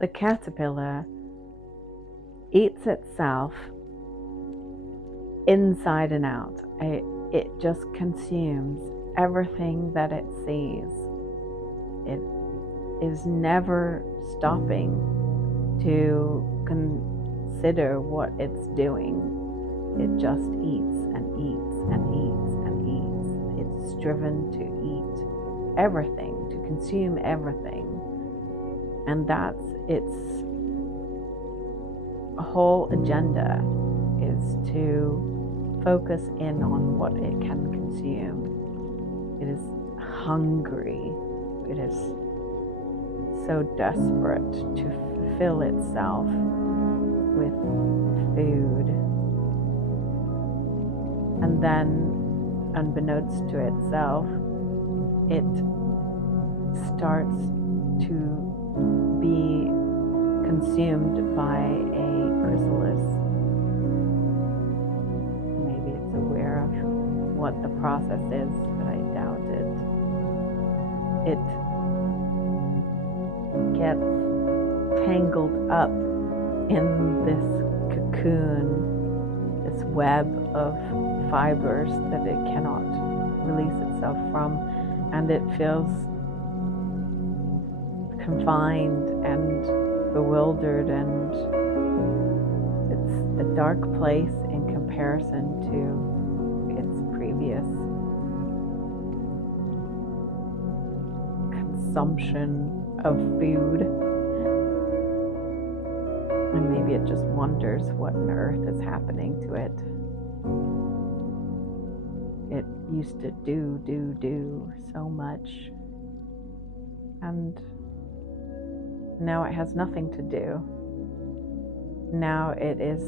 The caterpillar eats itself inside and out. It just consumes everything that it sees. It is never stopping to consider what it's doing. It just eats and eats and eats and eats. It's driven to eat everything, to consume everything. And that's its whole agenda, is to focus in on what it can consume. It is hungry. It is so desperate to fulfill itself with food. And then, unbeknownst to itself, it starts to be consumed by a chrysalis. Maybe it's aware of what the process is, but I doubt it. It gets tangled up in this cocoon, this web of fibers that it cannot release itself from, and it feels confined and bewildered, and it's a dark place in comparison to its previous consumption of food. And maybe it just wonders what on earth is happening to it. It used to do so much, and now it has nothing to do. Now it is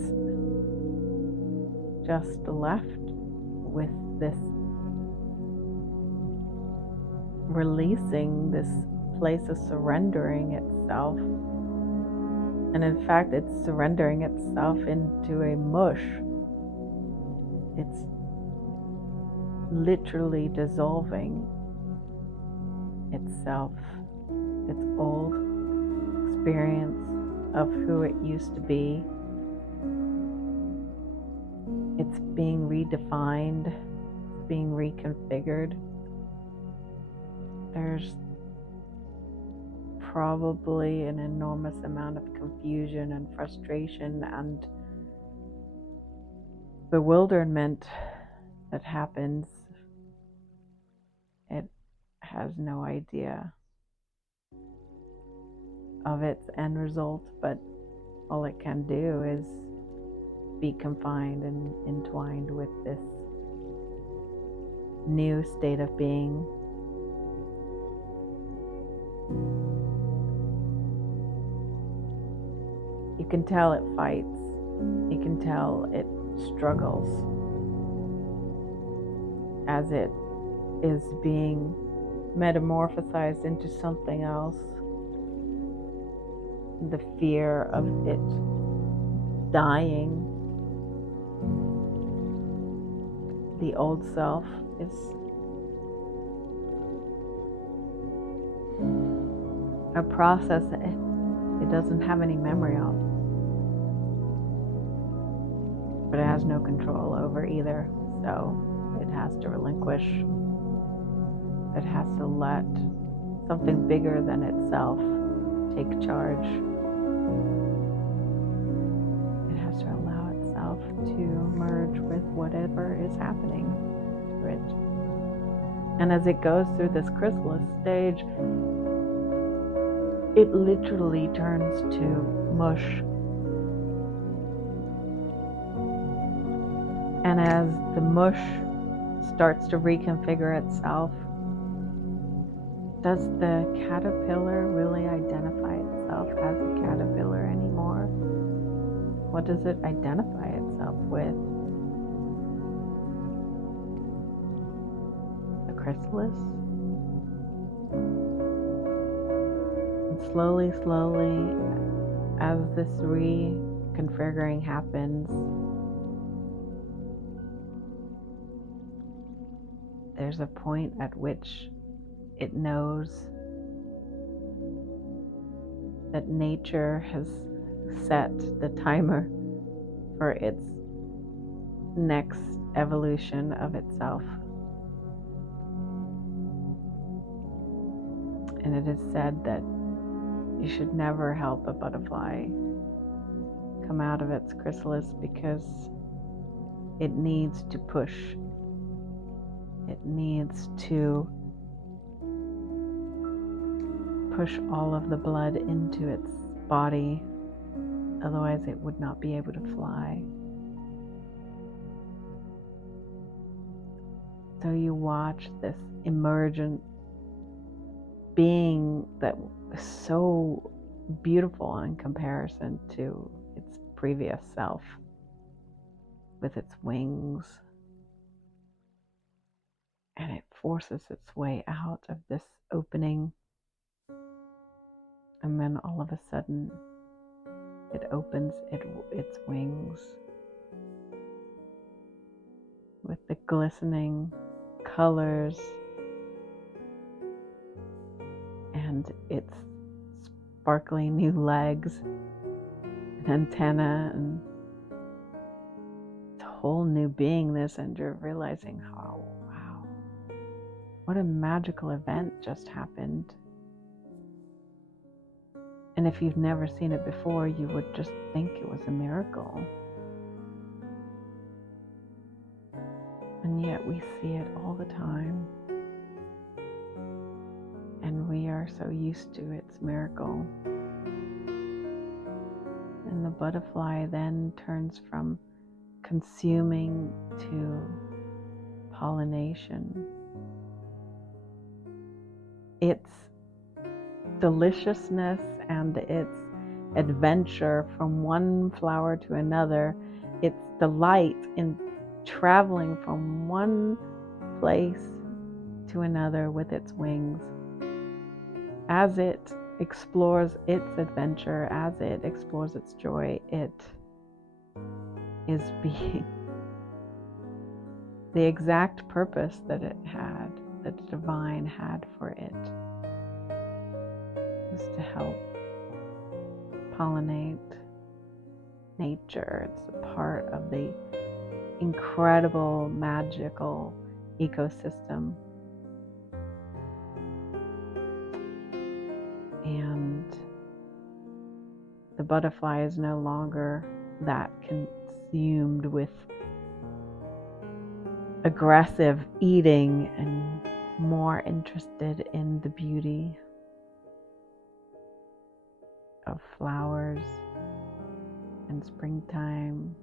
just left with this releasing, this place of surrendering itself. And in fact, it's surrendering itself into a mush. It's literally dissolving itself, its old experience of who it used to be. It's being redefined, it's being reconfigured. There's probably an enormous amount of confusion and frustration and bewilderment that happens. It has no idea of its end result, but all it can do is be confined and entwined with this new state of being. You can tell it fights. You can tell it struggles as it is being metamorphosized into something else. The fear of it dying. The old self is a process that it doesn't have any memory of, but it has no control over either. So it has to relinquish. It has to let something bigger than itself take charge. It has to allow itself to merge with whatever is happening to it. And as it goes through this chrysalis stage, it literally turns to mush. And as the mush starts to reconfigure itself, does the caterpillar really identify itself as a caterpillar anymore? What does it identify itself with? The chrysalis? And slowly, as this reconfiguring happens, there's a point at which it knows that nature has set the timer for its next evolution of itself. And it is said that you should never help a butterfly come out of its chrysalis because it needs to push. It needs to push all of the blood into its body, otherwise it would not be able to fly. So you watch this emergent being that is so beautiful in comparison to its previous self, with its wings, and it forces its way out of this opening, and then all of a sudden it opens its wings with the glistening colors and its sparkly new legs and antenna and whole new beingness, and you're realizing how, wow, what a magical event just happened. And if you've never seen it before, you would just think it was a miracle. And yet we see it all the time. And we are so used to its miracle. And the butterfly then turns from consuming to pollination. Its deliciousness and its adventure from one flower to another, its delight in traveling from one place to another with its wings. As it explores its adventure, as it explores its joy, it is being the exact purpose that it had, that the divine had for it, was to help pollinate nature. It's a part of the incredible, magical ecosystem. And the butterfly is no longer that consumed with aggressive eating and more interested in the beauty of flowers and springtime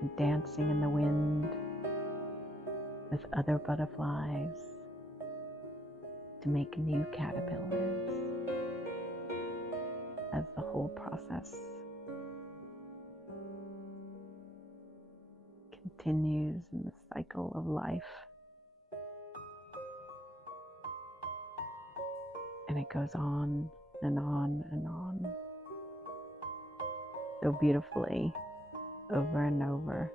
and dancing in the wind with other butterflies to make new caterpillars, as the whole process continues in the cycle of life. And it goes on and on and on, so beautifully, over and over,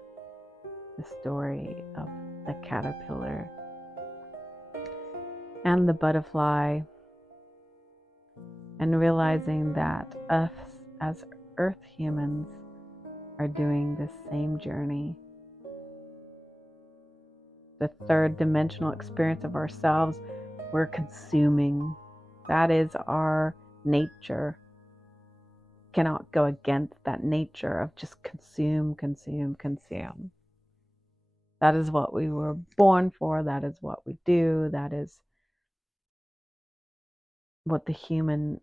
the story of the caterpillar and the butterfly, and realizing that us as earth humans are doing the same journey. The third dimensional experience of ourselves, we're consuming. That is our nature. Cannot go against that nature of just consume, consume, consume. That is what we were born for. That is what we do. That is what the human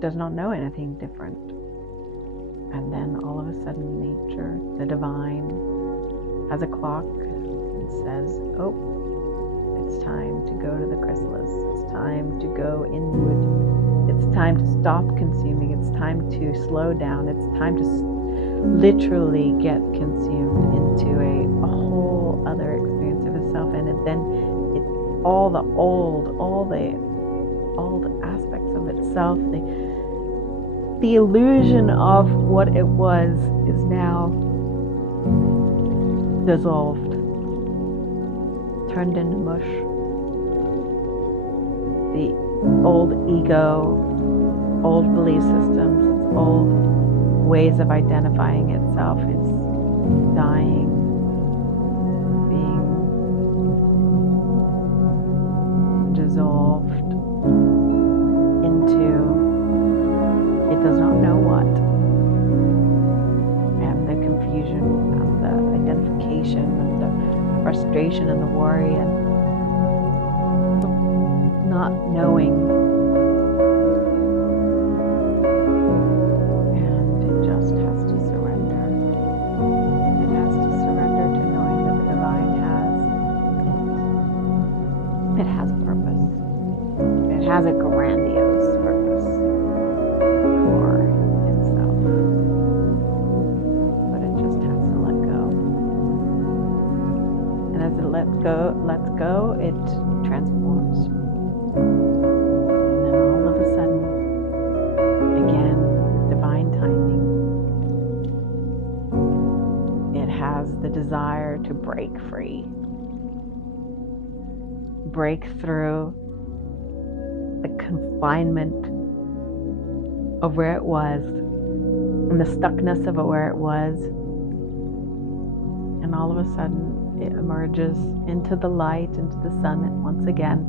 does not know anything different. And then all of a sudden nature, the divine, has a clock and says, oh, it's time to go to the chrysalis. It's time to go inward. It's time to stop consuming. It's time to slow down. It's time to literally get consumed into a whole other experience of itself. And all the aspects of itself, the illusion of what it was is now dissolved, turned into mush. the old ego, old belief systems, its old ways of identifying itself is dying, being dissolved into it does not know what. And the confusion and the identification and the frustration and the worry and not knowing. And it just has to surrender. It has to surrender to knowing that the divine has a purpose. It has a grandiose purpose for itself. But it just has to let go. And as it lets go, it transforms. And then all of a sudden, again, with divine timing, it has the desire to break free. Break through the confinement of where it was and the stuckness of where it was. And all of a sudden, it emerges into the light, into the sun once again,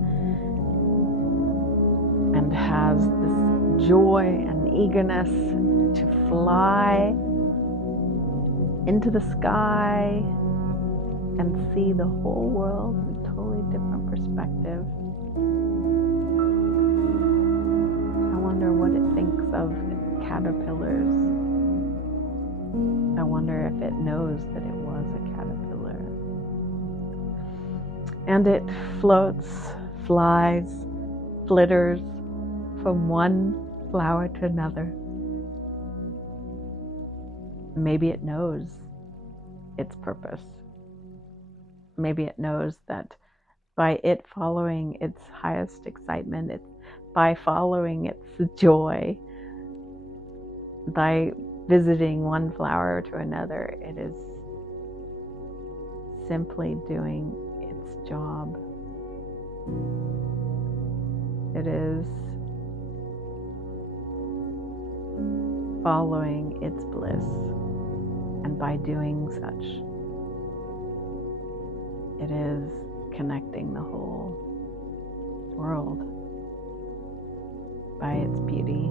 and has this joy and eagerness to fly into the sky and see the whole world in a totally different perspective. I wonder what it thinks of caterpillars. I wonder if it knows that it was a caterpillar. And it floats, flies, flitters from one flower to another. Maybe it knows its purpose. Maybe it knows that by it following its highest excitement, by following its joy, by visiting one flower to another, it is simply doing its job. It is following its bliss, and by doing such, it is connecting the whole world by its beauty,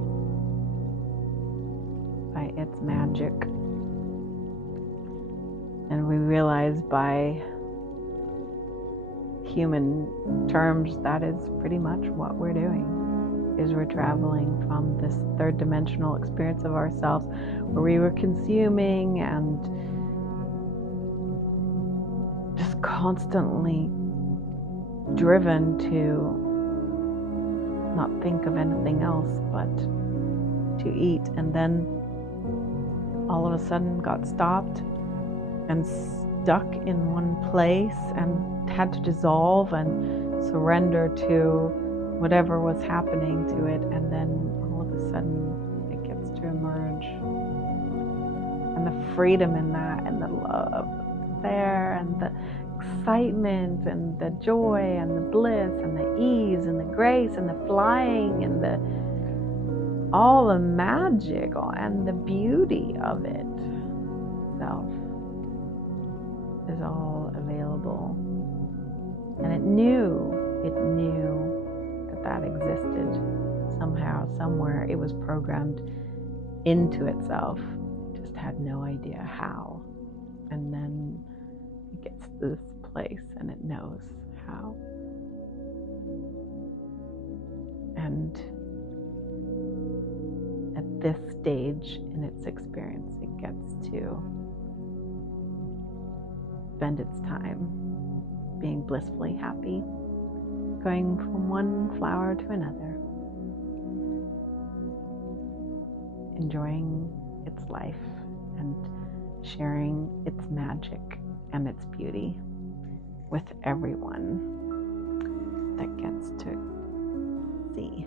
by its magic. And we realize by human terms that is pretty much what we're doing, is we're traveling from this third dimensional experience of ourselves where we were consuming and just constantly driven to not think of anything else but to eat, and then all of a sudden got stopped and stuck in one place and had to dissolve and surrender to whatever was happening to it, and then all of a sudden it gets to emerge, and the freedom in that, and the love there, and the excitement and the joy and the bliss and the ease and the grace and the flying and the all the magic and the beauty of it self is all available. And it knew that existed somehow, somewhere. It was programmed into itself, just had no idea how. And then it gets to this place and it knows how. And at this stage in its experience, it gets to spend its time being blissfully happy, going from one flower to another, enjoying its life and sharing its magic and its beauty with everyone that gets to see.